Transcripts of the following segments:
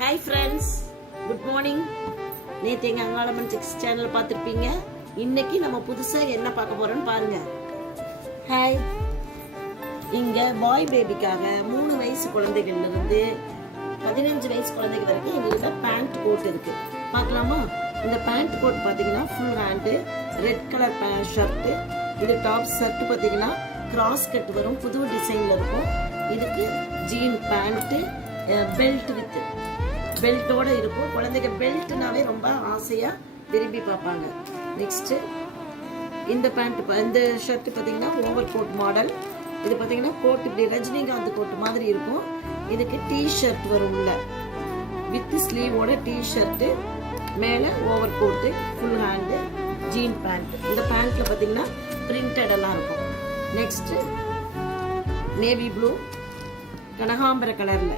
Hi friends, good morning. நேற்று எங்கள் Angalamman six channel பார்த்துருப்பீங்க. இன்னைக்கு நம்ம புதுசாக என்ன பார்க்க போகிறோன்னு பாருங்க. ஹாய், இங்கே பாய் பேபிக்காக 3 வயசு குழந்தைகள்லேருந்து 15 வயசு குழந்தைங்க வரைக்கும் எங்கள்கிட்ட பேண்ட் கோட் இருக்குது. பார்க்கலாமா? இந்த பேண்ட் கோட் பார்த்தீங்கன்னா full hand, red colour shirt. இது டாப் ஷர்ட்டு பார்த்தீங்கன்னா கிராஸ் கட் வரும், புது டிசைனில் இருக்கும். இதுக்கு ஜீன் பேண்ட்டு, பெல்ட் வித் பெல்ட்டோட இருக்கும். குழந்தைங்க பெல்ட்னாலே ரொம்ப ஆசையாக விரும்பி பார்ப்பாங்க. நெக்ஸ்ட்டு இந்த பேண்ட், இந்த ஷர்ட் பார்த்தீங்கன்னா ஓவர் கோட் மாடல். இது பார்த்தீங்கன்னா கோட் இப்படி ரஜினிகாந்த் கோட் மாதிரி இருக்கும். இதுக்கு டி ஷர்ட் வரும் உள்ள, வித் ஸ்லீவோட டி ஷர்ட்டு, மேலே over coat, full hand, jean pant. இந்த பேண்ட்டில் பார்த்தீங்கன்னா பிரிண்டட் எல்லாம் இருக்கும். நெக்ஸ்ட்டு நேவி ப்ளூ கனகாம்பர கலரில்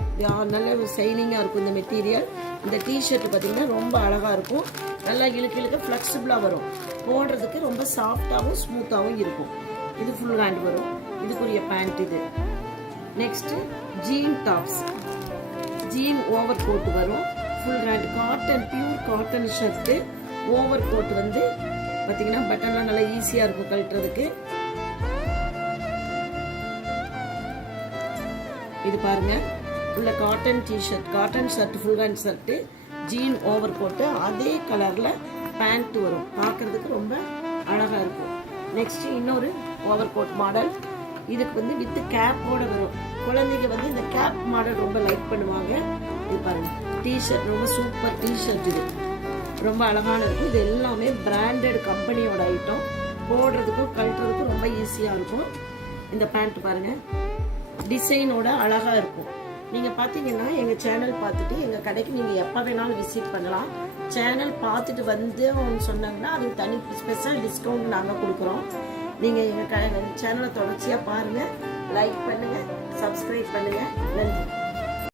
நல்ல சைனிங்காக இருக்கும் இந்த மெட்டீரியல். இந்த டிஷர்ட் பார்த்தீங்கன்னா ரொம்ப அழகாக இருக்கும். நல்லா இழுக்க இழுக்க ஃப்ளெக்சிபிளாக வரும். போடுறதுக்கு ரொம்ப சாஃப்டாகவும் ஸ்மூத்தாகவும் இருக்கும். இது ஃபுல் ஹேண்ட் வரும். இதுக்குரிய பேண்ட் இது. Next jean tops, jean over coat வரும், full hand cotton, pure cotton shirt. Over coat வந்து பார்த்தீங்கன்னா பட்டன்லாம் நல்லா ஈஸியாக இருக்கும் கழட்டுறதுக்கு. இது பாருங்க, உள்ள cotton T shirt, cotton shirt, full hand shirt, jean over coat, அதே கலர்ல பேண்ட் வரும். பார்க்கறதுக்கு ரொம்ப அழகா இருக்கும். நெக்ஸ்ட் இன்னொரு ஓவர் கோட் மாடல். இதுக்கு வந்து வித் கேப்போட வரும். குழந்தைங்க வந்து இந்த கேப் மாடல் ரொம்ப லைக் பண்ணுவாங்க. இது பாருங்க, டிஷர்ட் ரொம்ப சூப்பர் டிஷர்ட். இது ரொம்ப அழகான இருக்கும். இது எல்லாமே பிராண்டட் கம்பெனியோட ஐட்டம். போடுறதுக்கும் கழட்டுறதுக்கும் ரொம்ப ஈஸியா இருக்கும். இந்த பேண்ட் பாருங்க, டிசைனோட அழகா இருக்கும். நீங்க பாத்தீங்கன்னா எங்க சேனல் பார்த்துட்டு எங்க கடைக்கு நீங்க எப்ப வேணாலும் விசிட் பண்ணலாம். சேனல் பார்த்துட்டு வந்து சொன்னாங்கன்னா அதுக்கு தனி ஸ்பெஷல் டிஸ்கவுண்ட் நாங்க கொடுக்குறோம். நீங்க எங்க சேனலை தொடர்ச்சியா பாருங்க, லைக் பண்ணுங்க, சப்ஸ்கிரைப் பண்ணுங்க. நன்றி.